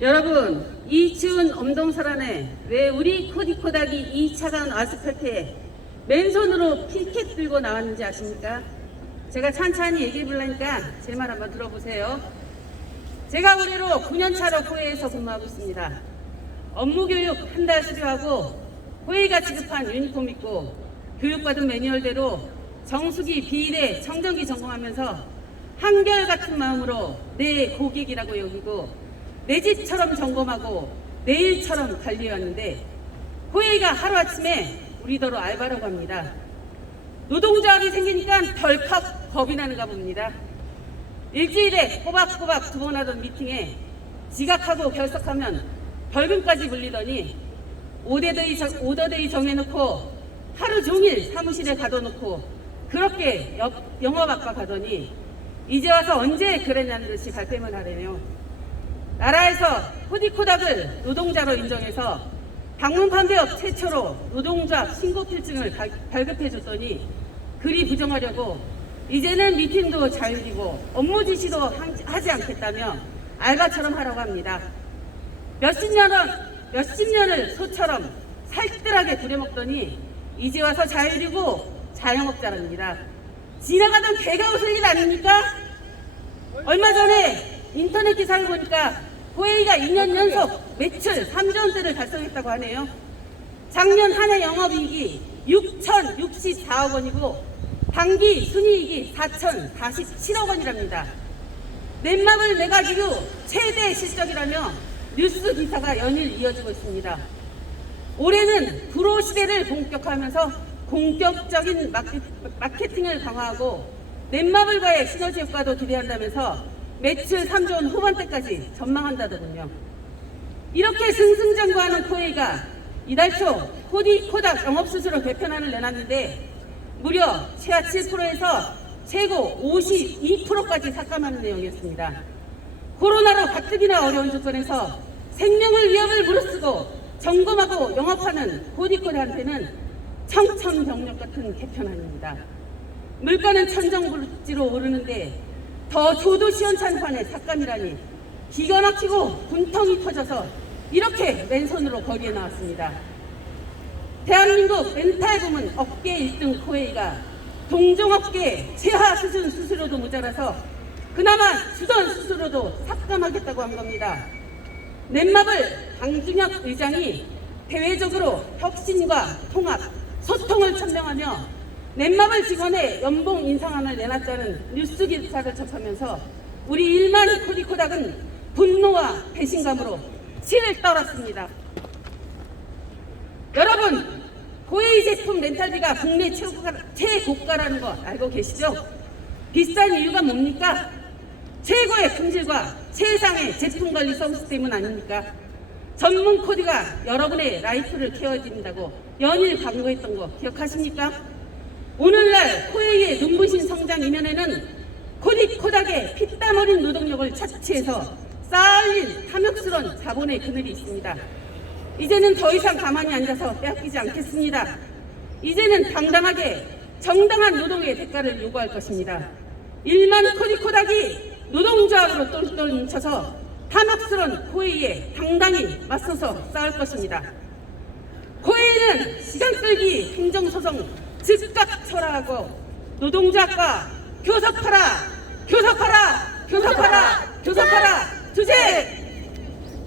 여러분, 이 추운 엄동설안에 왜 우리 코디코닥이 이 차가운 아스팔트에 맨손으로 피켓 들고 나왔는지 아십니까? 제가 찬찬히 얘기해 보려니까 제 말 한번 들어보세요. 제가 올해로 9년차로 호회에서 근무하고 있습니다. 업무 교육 한 달 수료하고 호회가 지급한 유니폼 입고 교육받은 매뉴얼대로 정수기, 비례, 청정기 점검하면서 한결같은 마음으로 내 고객이라고 여기고 내 집처럼 점검하고 내 일처럼 관리해왔는데 호회가 하루아침에 우리더러 알바라고 합니다. 노동조합이 생기니까 덜컥 겁이 나는가 봅니다. 일주일에 꼬박꼬박 두 번 하던 미팅에 지각하고 결석하면 벌금까지 물리더니 오더데이, 정- 오더데이 정해놓고 하루 종일 사무실에 가둬놓고 그렇게 여- 영업 압박 가더니 이제 와서 언제 그랬냐는 듯이 발뺌을 하래요. 나라에서 코디코닥을 노동자로 인정해서 방문 판매업 최초로 노동조합 신고 필증을 발- 발급해 줬더니 그리 부정하려고 이제는 미팅도 자율이고 업무 지시도 한- 하지 않겠다며 알바처럼 하라고 합니다. 몇십 년은 몇십 년을 소처럼 살뜰하게 부려먹더니 이제 와서 자율이고 자영업자랍니다. 지나가던 개가 웃을 일 아닙니까? 얼마 전에 인터넷 기사를 보니까 호웨이가 2년 연속 매출 3조 원대를 달성했다고 하네요. 작년 한 해 영업이익이 6,064억 원이고 당기 순이익이 4,047억 원이랍니다. 넷마블 매각 이후 최대 실적이라며 뉴스 기사가 연일 이어지고 있습니다. 올해는 불호 시대를 본격화하면서 공격적인 마케- 마케팅을 강화하고 넷마블과의 시너지 효과도 기대한다면서 매출 3조 원 후반대까지 전망한다더군요. 이렇게 승승장구하는 코웨이가 이달 초 코디 코닥 영업수수료 개편안을 내놨는데 무려 최하 7%에서 최고 52%까지 삭감하는 내용이었습니다. 코로나로 가뜩이나 어려운 조건에서 생명을 위협을 무릅쓰고 점검하고 영업하는 코디코드한테는 청천벽력 같은 개편안입니다. 물가는 천정부지로 오르는데 더 조도 시원찮은 판에 삭감이라니 기가 막히고 분통이 터져서 이렇게 맨손으로 거리에 나왔습니다. 대한민국 멘탈 부문 업계 1등 코웨이가 동종업계 최하 수준 수수료도 모자라서 그나마 주던 수수료도 삭감하겠다고 한 겁니다. 넷마블 강준혁 의장이 대외적으로 혁신과 통합, 소통을 천명하며 넷마블 직원의 연봉 인상안을 내놨다는 뉴스 기사를 접하면서 우리 1만 코디코닥은 분노와 배신감으로 치를 떨었습니다. 여러분, 고웨이 제품 렌탈비가 국내 최고가, 최고가라는 거 알고 계시죠? 비싼 이유가 뭡니까? 최고의 품질과 최상의 제품 관리 서비스 때문 아닙니까? 전문 코디가 여러분의 라이프를 케어해드린다고 연일 광고했던 거 기억하십니까? 오늘날 코웨이의 눈부신 성장 이면에는 코디 코닥의 피땀 어린 노동력을 차치해서 쌓아올린 탐욕스러운 자본의 그늘이 있습니다. 이제는 더 이상 가만히 앉아서 빼앗기지 않겠습니다. 이제는 당당하게 정당한 노동의 대가를 요구할 것입니다. 일만 코디코닥이 노동조합으로 똘똘 뭉쳐서 탐욕스러운 코웨이에 당당히 맞서서 싸울 것입니다. 코웨이는 시간 끌기 행정소송 즉각 철회하고. 노동조합과 교섭하라 교섭하라 교섭하라 교섭하라. 주제!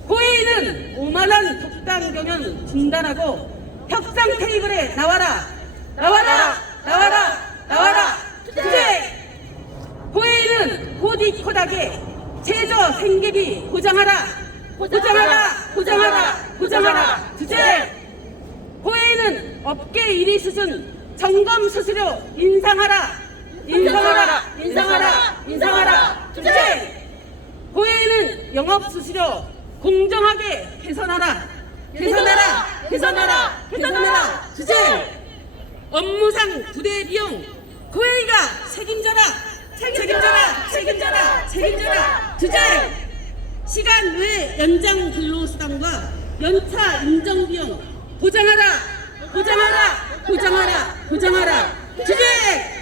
고회의는 오만한 독단 경영 중단하고 협상 테이블에 나와라. 나와라 나와라 나와라. 주제! 코디 코닥의 최저 생계비 보장하라. 보장하라 보장하라 보장하라. 주제! 고회의는 업계 1위 수준 점검 수수료 인상하라. 인상하라. 인상하라. 인상하라. 주제 고해는 영업 수수료 공정하게 개선하라. 개선하라. 개선하라. 개선하라. 주제 업무상 부대 비용 고해가 책임져라. 책임져라. 책임져라. 책임져라. 주제 시간 외 연장 근로수당과 연차 인정 비용 보장하라. 보장하라. 보장하라 보장하라. 주제